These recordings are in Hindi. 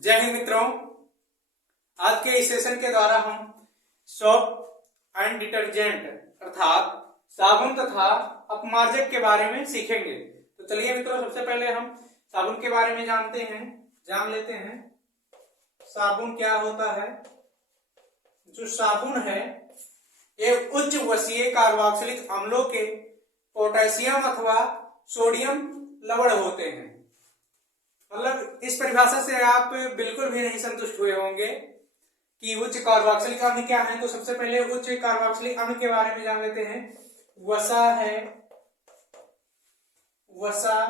जय हिंद मित्रों, आज के इस सेशन के द्वारा हम सोप एंड डिटर्जेंट अर्थात साबुन तथा अपमार्जक के बारे में सीखेंगे। तो चलिए मित्रों, सबसे पहले हम साबुन के बारे में जान लेते हैं। साबुन क्या होता है? जो साबुन है ये उच्च वसीय कार्बोक्सिलिक अम्लों के पोटेशियम अथवा सोडियम लवण होते हैं। मतलब इस परिभाषा से आप बिल्कुल भी नहीं संतुष्ट हुए होंगे कि उच्च कार्बोक्सिलिक अम्ल क्या है। तो सबसे पहले उच्च कार्बोक्सिलिक अम्ल के बारे में जान लेते हैं। वसा है, वसा,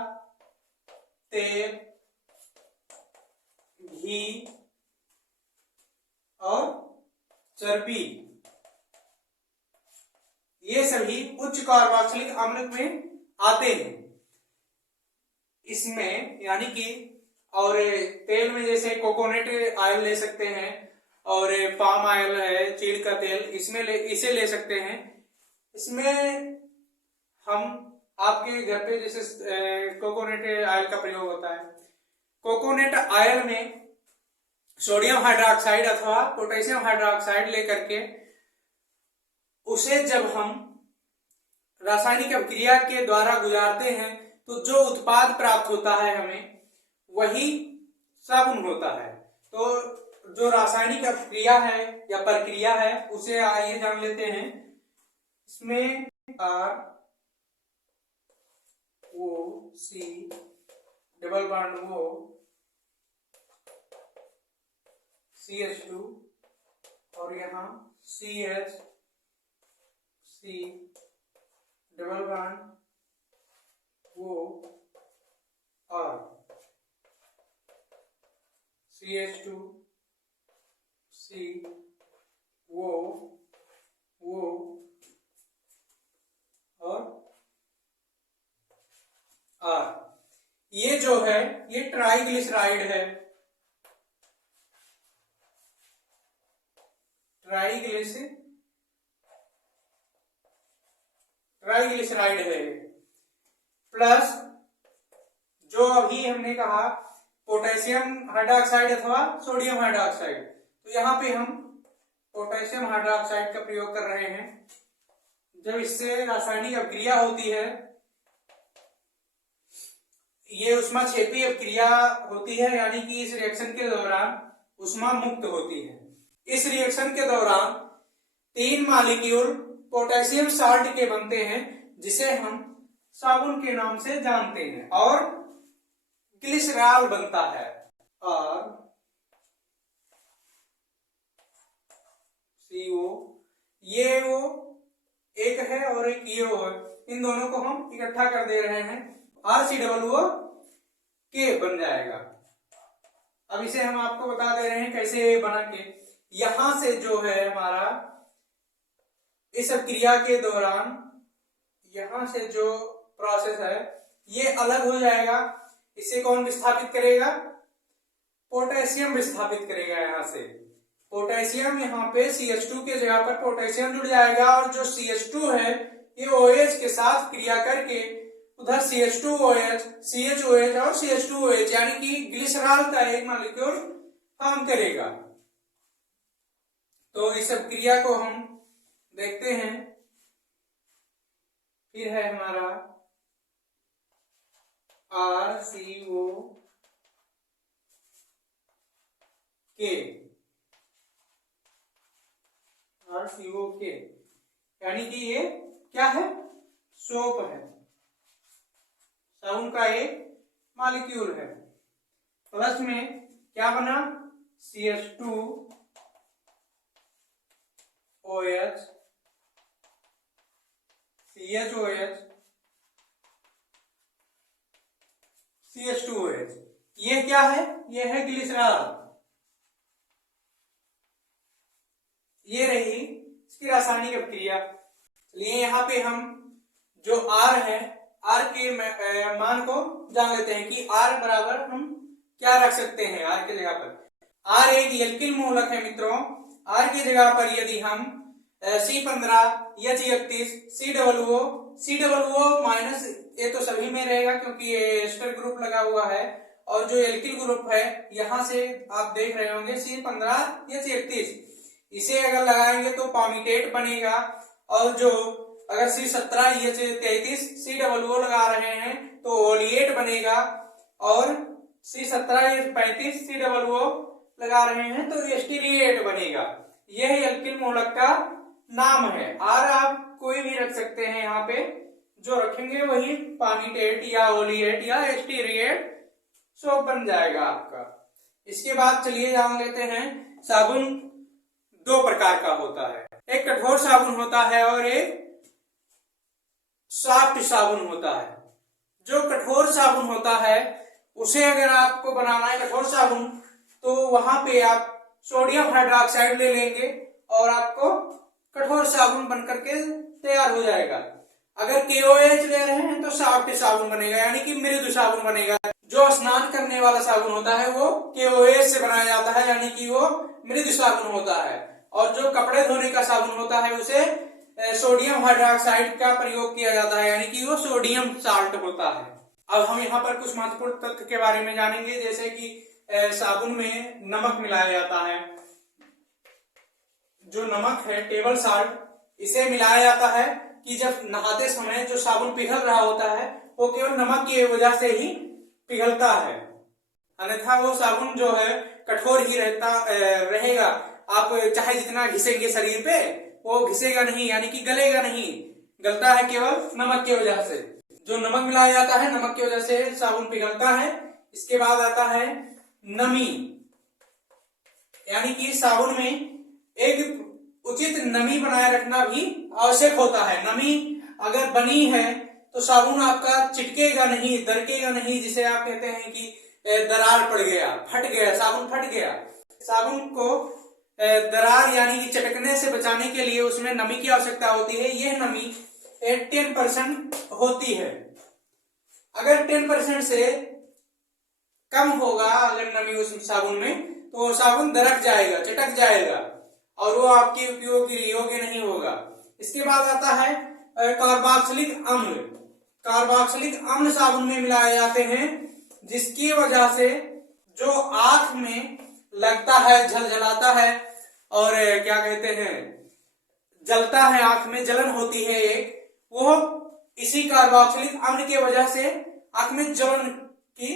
तेल, घी और चर्बी, ये सभी उच्च कार्बोक्सिलिक अम्ल में आते हैं। इसमें यानी कि और तेल में जैसे कोकोनट ऑयल ले सकते हैं और पाम ऑयल है, चीड़ का तेल, इसे ले सकते हैं। इसमें हम आपके घर पे जैसे कोकोनट ऑयल का प्रयोग होता है। कोकोनट ऑयल में सोडियम हाइड्रोक्साइड अथवा पोटेशियम हाइड्रोक्साइड लेकर के उसे जब हम रासायनिक अभिक्रिया के द्वारा गुजारते हैं तो जो उत्पाद प्राप्त होता है हमें वही साबुन होता है। तो जो रासायनिक अभिक्रिया है या प्रक्रिया है उसे आइए जान लेते हैं। इसमें ROC double bond O CH2 और यहाँ CH C double bond O और CH2 C O और R, ये जो है ये ट्राइग्लिसराइड है। ट्राइग्लिसराइड है। प्लस जो अभी हमने कहा पोटेशियम हाइड्रोक्साइड अथवा सोडियम हाइड्रोक्साइड, तो यहाँ पे हम पोटेशियम हाइड्रोक्साइड का प्रयोग कर रहे हैं। जब इससे रासायनिक अभिक्रिया होती है, ये ऊष्माक्षेपी अभिक्रिया होती है, यानी कि इस रिएक्शन के दौरान ऊष्मा मुक्त होती है। इस रिएक्शन के दौरान 3 मॉलिक्यूल पोटेशियम साल्ट के बनते हैं जिसे हम साबुन के नाम से जानते हैं और ग्लिसरॉल बनता है। और CO, ये वो एक है और एक ये वो है, इन दोनों को हम इकट्ठा कर दे रहे हैं, RCOO बन जाएगा। अब इसे हम आपको बता दे रहे हैं कैसे बना के। यहां से जो है हमारा इस क्रिया के दौरान यहां से जो प्रोसेस है ये अलग हो जाएगा। इसे कौन विस्थापित करेगा? पोटेशियम विस्थापित करेगा। यहां से पोटेशियम, यहाँ पे CH2 के जगह पर पोटेशियम जुड़ जाएगा और जो CH2 है ये OH के साथ क्रिया करके उधर CH2OH, CHOH और CH2OH यानी कि ग्लिसरॉल का एक मॉलिक्यूल फॉर्म करेगा। तो इस सब क्रिया को हम देखते हैं। फिर है हमारा RCOK, यानी कि ये क्या है? सोप है, साबुन का एक मॉलिक्यूल है। प्लस में क्या बना? CH2OH, CHOH, CH2OH, ये क्या है? ये है ग्लिसरॉल। ये रही इसकी रासायनिक अभिक्रिया। चलिए यहाँ पे हम जो R है, R के मान को जान लेते हैं कि R बराबर हम क्या रख सकते हैं। R के जगह पर R एक एल्किल मूलक है मित्रों। R की जगह पर यदि हम C15, H31, COO माइनस, ये तो सभी में रहेगा क्योंकि ये एस्टर ग्रुप लगा हुआ है, और जो एल्किल ग्रुप है यहाँ से आप देख रहे होंगे C15H31, इसे अगर लगाएंगे तो पामीटेट बनेगा। और जो अगर C17H33 COO लगा रहे हैं तो ओलिएट बनेगा, और C17H35 COO लगा रहे हैं तो एस्टीरिएट बनेगा। यह एल्किल मोलक का नाम है। और आप कोई भी रख सकते हैं, यहाँ पे जो रखेंगे वही पामीटेट या ओलिएट या एस्टीरिएट सोप बन जाएगा आपका। इसके बाद चलिए जान लेते हैं, साबुन दो प्रकार का होता है, एक कठोर साबुन होता है और एक सॉफ्ट साबुन होता है। जो कठोर साबुन होता है उसे अगर आपको बनाना है कठोर साबुन, तो वहां पे आप सोडियम हाइड्रोक्साइड ले लेंगे और आपको कठोर साबुन बनकर के तैयार हो जाएगा। अगर KOH ले रहे हैं तो सॉफ्ट साबुन बनेगा, यानी कि मृदु साबुन बनेगा। जो स्नान करने वाला साबुन होता है वो KOH से बनाया जाता है, यानी कि वो मृदु साबुन होता है। और जो कपड़े धोने का साबुन होता है उसे सोडियम हाइड्रोक्साइड का प्रयोग किया जाता है, यानी कि वो सोडियम साल्ट होता है। अब हम यहाँ पर कुछ महत्वपूर्ण तथ्य के बारे में जानेंगे, जैसे कि साबुन में नमक मिलाया जाता है। जो नमक है टेबल साल्ट, इसे मिलाया जाता है कि जब नहाते समय जो साबुन पिघल रहा होता है वो केवल नमक की वजह से ही पिघलता है, अन्यथा वो साबुन जो है कठोर ही रहेगा। आप चाहे जितना घिसेंगे शरीर पे वो घिसेगा नहीं, यानी कि गलेगा नहीं, गलता है केवल नमक की वजह से। जो नमक मिलाया जाता है नमक की वजह से साबुन पिघलता है। इसके बाद आता है नमी, यानी कि साबुन में एक उचित नमी बनाए रखना भी आवश्यक होता है। नमी अगर बनी है तो साबुन आपका चिटकेगा नहीं, दरकेगा नहीं, जिसे आप कहते हैं कि दरार पड़ गया, फट गया, साबुन फट गया। साबुन को दरार यानी कि चटकने से बचाने के लिए उसमें नमी की आवश्यकता होती है। यह नमी 10% होती है। अगर 10% से कम होगा अगर नमी उस साबुन में, तो साबुन दरक जाएगा, चटक जाएगा और वो आपके उपयोग के योग्य नहीं होगा। इसके बाद आता है कार्बोक्सिलिक अम्ल। कार्बोक्सिलिक अम्ल साबुन में मिलाए जाते हैं, जिसकी वजह से जो आंख में लगता है, झलझलाता है और क्या कहते हैं, जलता है, आंख में जलन होती है एक, वो इसी कार्बोक्सिलिक अम्ल की वजह से आंख में जलन की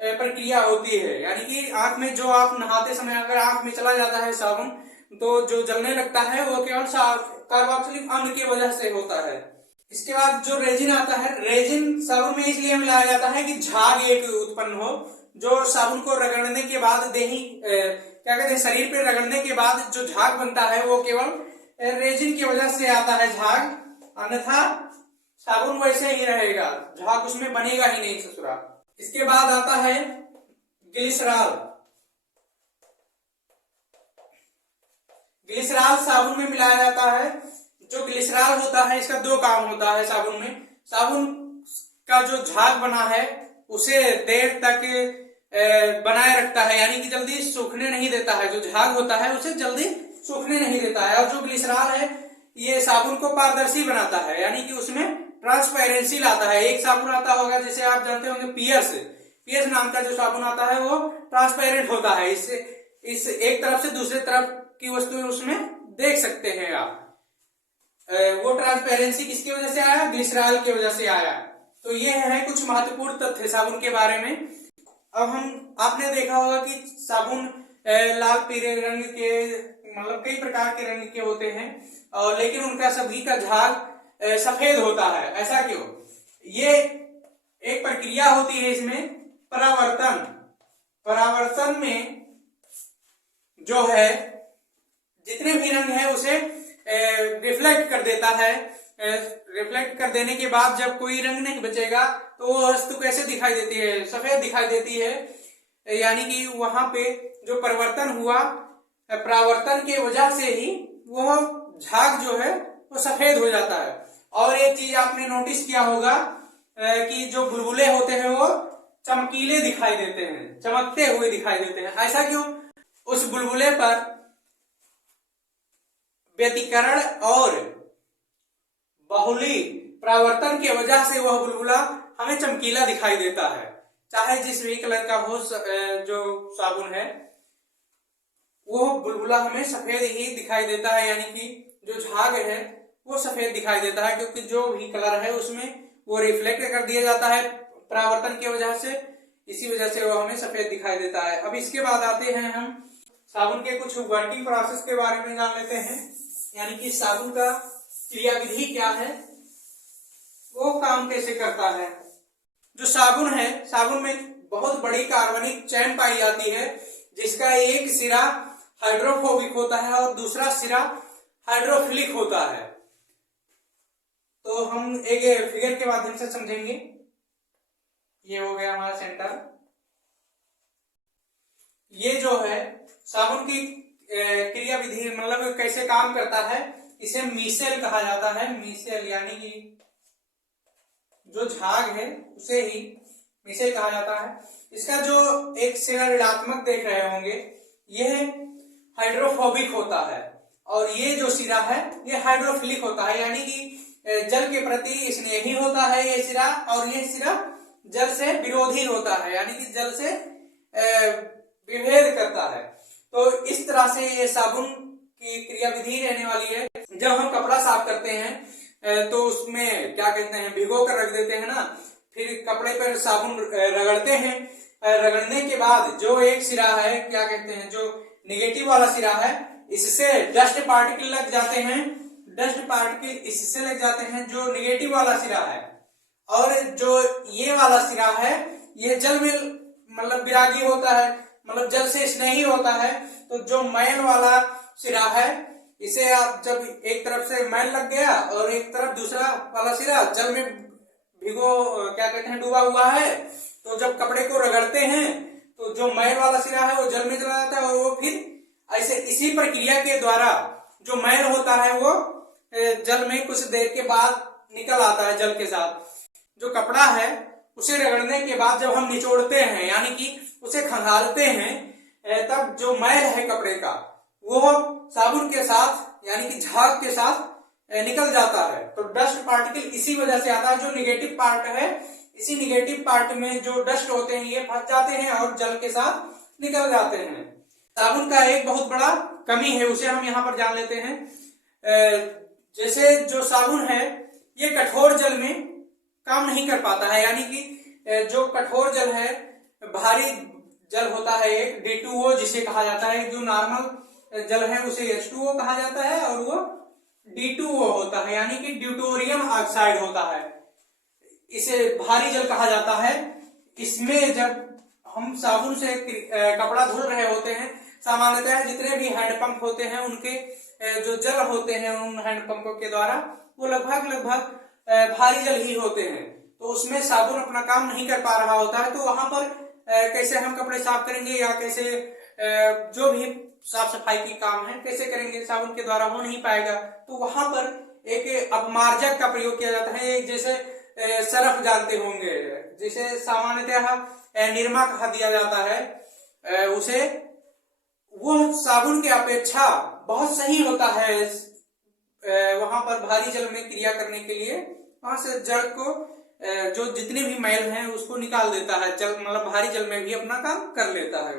प्रक्रिया होती है। यानी कि आंख में जो आप नहाते समय अगर आंख में चला जाता है साबुन, तो जो जलने लगता है वो केवल कार्बोक्सिलिक अम्ल की वजह से होता है। इसके बाद जो रेजिन आता है, रेजिन साबुन में इसलिए मिलाया जाता है कि झाग एक उत्पन्न हो। जो साबुन को रगड़ने के बाद क्या कहते हैं, शरीर पे रगड़ने के बाद जो झाग बनता है वो केवल रेजिन की वजह से आता है झाग, अन्यथा साबुन वैसे ही रहेगा, झाग उसमें बनेगा ही नहीं ससुरा। इसके बाद आता है ग्लिसरॉल। ग्लिसरॉल साबुन में मिलाया जाता है। जो ग्लिसरॉल होता है इसका दो काम होता है साबुन में। साबुन का जो झाग बना है उसे देर तक बनाए रखता है, यानी कि जल्दी सूखने नहीं देता है। जो झाग होता है उसे जल्दी सूखने नहीं देता है। और जो ग्लिसरॉल है ये साबुन को पारदर्शी बनाता है, यानी कि उसमें ट्रांसपेरेंसी लाता है। एक साबुन आता होगा जैसे आप जानते होंगे पियर्स नाम का जो साबुन आता है वो ट्रांसपेरेंट होता है। इससे इस एक तरफ से दूसरे तरफ की वस्तु उसमें देख सकते हैं आप। वो ट्रांसपेरेंसी किसकी वजह से आया? ग्लिसरॉल की वजह से आया। तो ये है कुछ महत्वपूर्ण तथ्य साबुन के बारे में। अब आपने देखा होगा कि साबुन लाल पीले रंग के, मतलब कई प्रकार के रंग के होते हैं, और लेकिन उनका सभी का झाग सफेद होता है। ऐसा क्यों? ये एक प्रक्रिया होती है इसमें, परावर्तन में जो है जितने भी रंग है उसे रिफ्लेक्ट कर देता है। रिफ्लेक्ट कर देने के बाद जब कोई रंग नहीं बचेगा तो वो वस्तु कैसे दिखाई देती है? सफेद दिखाई देती है। यानी कि वहां पे जो परिवर्तन हुआ, परावर्तन के वजह से ही वो झाग जो है वो सफेद हो जाता है। और एक चीज आपने नोटिस किया होगा कि जो बुलबुले होते हैं वो चमकीले दिखाई देते हैं, चमकते हुए दिखाई देते हैं। ऐसा क्यों? उस बुलबुले पर व्यतिकरण और बहुली परावर्तन की वजह से वह बुलबुला हमें चमकीला दिखाई देता है। चाहे जिस भी कलर का हो जो साबुन है, वो बुलबुला हमें सफेद ही दिखाई देता है, यानी कि जो झाग है वो सफेद दिखाई देता है, क्योंकि जो भी कलर है उसमें वो रिफ्लेक्ट कर दिया जाता है परावर्तन की वजह से, इसी वजह से वो हमें सफेद दिखाई देता है। अब इसके बाद आते हैं हम साबुन के कुछ वर्किंग प्रोसेस के बारे में जान लेते हैं, यानी कि साबुन का क्रियाविधि क्या है, वो काम कैसे करता है। जो साबुन है, साबुन में बहुत बड़ी कार्बनिक चैन पाई जाती है, जिसका एक सिरा हाइड्रोफोबिक होता है और दूसरा सिरा हाइड्रोफिलिक होता है। तो हम एक फिगर के माध्यम से समझेंगे। ये हो गया हमारा सेंटर। ये जो है साबुन की क्रियाविधि, मतलब कैसे काम करता है, इसे मीसेल कहा जाता है। मीसेल यानी कि जो झाग है उसे ही मीसेल कहा जाता है। इसका जो एक सिरा ऋणात्मक देख रहे होंगे, यह हाइड्रोफोबिक होता है, और ये जो सिरा है ये हाइड्रोफिलिक होता है, यानी कि जल के प्रति स्नेही होता है ये सिरा, और ये सिरा जल से विरोधी होता है, यानी कि जल से विभेद करता है। तो इस तरह से ये साबुन की क्रियाविधि रहने वाली है। जब हम कपड़ा साफ करते हैं तो उसमें क्या कहते हैं, भिगो कर रख देते हैं ना, फिर कपड़े पर साबुन रगड़ते हैं। रगड़ने के बाद जो एक सिरा है, क्या कहते हैं, जो निगेटिव वाला सिरा है, इससे डस्ट पार्टिकल लग जाते हैं। डस्ट पार्टिकल इससे लग जाते हैं जो निगेटिव वाला सिरा है, और जो ये वाला सिरा है ये जल में मतलब विरागी होता है, मतलब जल से स्नेही होता है। तो जो मैल वाला सिरा है, इसे आप जब एक तरफ से मैल लग गया और एक तरफ दूसरा वाला सिरा जल में भिगो क्या कहते हैं डूबा हुआ है, तो जब कपड़े को रगड़ते हैं तो जो मैल वाला सिरा है वो जल में चला जाता है, और वो फिर ऐसे इसी प्रक्रिया के द्वारा जो मैल होता है वो जल में कुछ देर के बाद निकल आता है जल के साथ। जो कपड़ा है उसे रगड़ने के बाद जब हम निचोड़ते हैं, यानी कि उसे खंगालते हैं, तब जो मैल है कपड़े का वो साबुन के साथ यानी कि झाग के साथ निकल जाता है। तो डस्ट पार्टिकल इसी वजह से आता है। जो निगेटिव पार्ट है, इसी निगेटिव पार्ट में जो डस्ट होते हैं ये फंस जाते हैं और जल के साथ निकल जाते हैं। साबुन का एक बहुत बड़ा कमी है, उसे हम यहाँ पर जान लेते हैं। जैसे जो साबुन है ये कठोर जल में काम नहीं कर पाता है, यानी कि जो कठोर जल है, भारी जल होता है एक D2O जिसे कहा जाता है। जो नॉर्मल जल है उसे H2O कहा जाता है, और वो D2O होता है, यानी कि ड्यूटोरियम ऑक्साइड होता है। इसे भारी जल कहा जाता है। इसमें जब हम साबुन से कपड़ा धुल रहे होते हैं, सामान्यतः जितने भी हैंडपंप होते हैं उनके जो जल होते हैं उन हैंडपंपों के द्वारा वो लगभग भारी जल ही होते हैं। तो उसमें साबुन अपना काम नहीं कर पा रहा होता है। तो वहां पर कैसे हम कपड़े साफ करेंगे, या कैसे जो भी साफ सफाई की काम है कैसे करेंगे, साबुन के द्वारा हो नहीं पाएगा। तो वहां पर एक अपमार्जक का प्रयोग किया जाता है। एक जैसे सरफ जानते होंगे, जिसे सामान्यतः निरमा कहा दिया जाता है, उसे वो साबुन की अपेक्षा बहुत सही होता है वहां पर भारी जल में क्रिया करने के लिए। वहां से जल को जो जितने भी मैल हैं उसको निकाल देता है, जल मतलब भारी जल में भी अपना काम कर लेता है।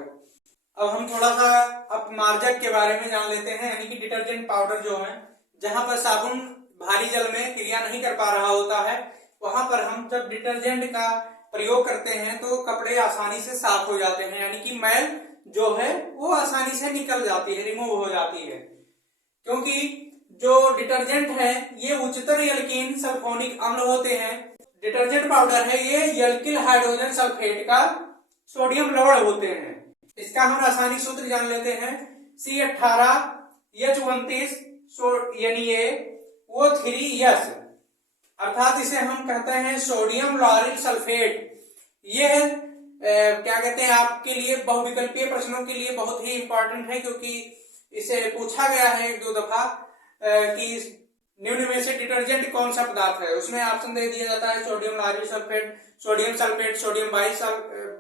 अब हम थोड़ा सा अपमार्जक के बारे में जान लेते हैं, यानी कि डिटर्जेंट पाउडर जो है, जहां पर साबुन भारी जल में क्रिया नहीं कर पा रहा होता है, वहां पर हम जब डिटर्जेंट का प्रयोग करते हैं तो कपड़े आसानी से साफ हो जाते हैं, यानी कि मैल जो है वो आसानी से निकल जाती है, रिमूव हो जाती है। क्योंकि जो डिटर्जेंट है ये उच्चतर एल्कीन सल्फोनिक अम्ल होते हैं। डिटर्जेंट पाउडर है ये एल्किल हाइड्रोजन सल्फेट का सोडियम लवण होते हैं। इसका हम रासायनिक सूत्र जान लेते हैं, C18H29 NaO3S, अर्थात इसे हम कहते हैं सोडियम लॉरिल सल्फेट। यह क्या कहते हैं आपके लिए बहुविकल्पीय प्रश्नों के लिए बहुत ही इंपॉर्टेंट है, क्योंकि इसे पूछा गया है एक दो दफा कि निम्न में से डिटर्जेंट कौन सा पदार्थ है। उसमें ऑप्शन दे दिया जाता है sodium lauryl sulphate, sodium sulphate, sodium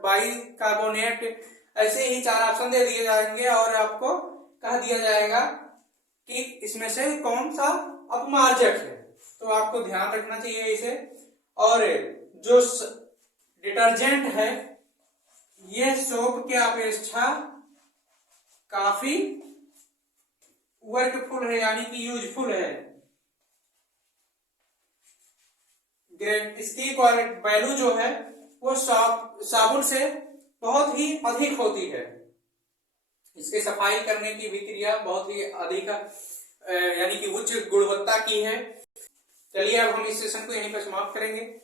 bicarbonate, ऐसे ही 4 ऑप्शन दे दिए जाएंगे और आपको कह दिया जाएगा कि इसमें से कौन सा अपमार्जक है। तो आपको ध्यान रखना चाहिए इसे। और जो डिटर्जेंट है ये सोप की अपेक्षा काफी वर्कफुल है, यानी कि यूजफुल है। इसकी वैल्यू जो है वो साबुन से बहुत ही अधिक होती है। इसके सफाई करने की भी क्रिया बहुत ही अधिक यानी कि उच्च गुणवत्ता की है। चलिए अब हम इस सेशन को यहीं पर समाप्त करेंगे।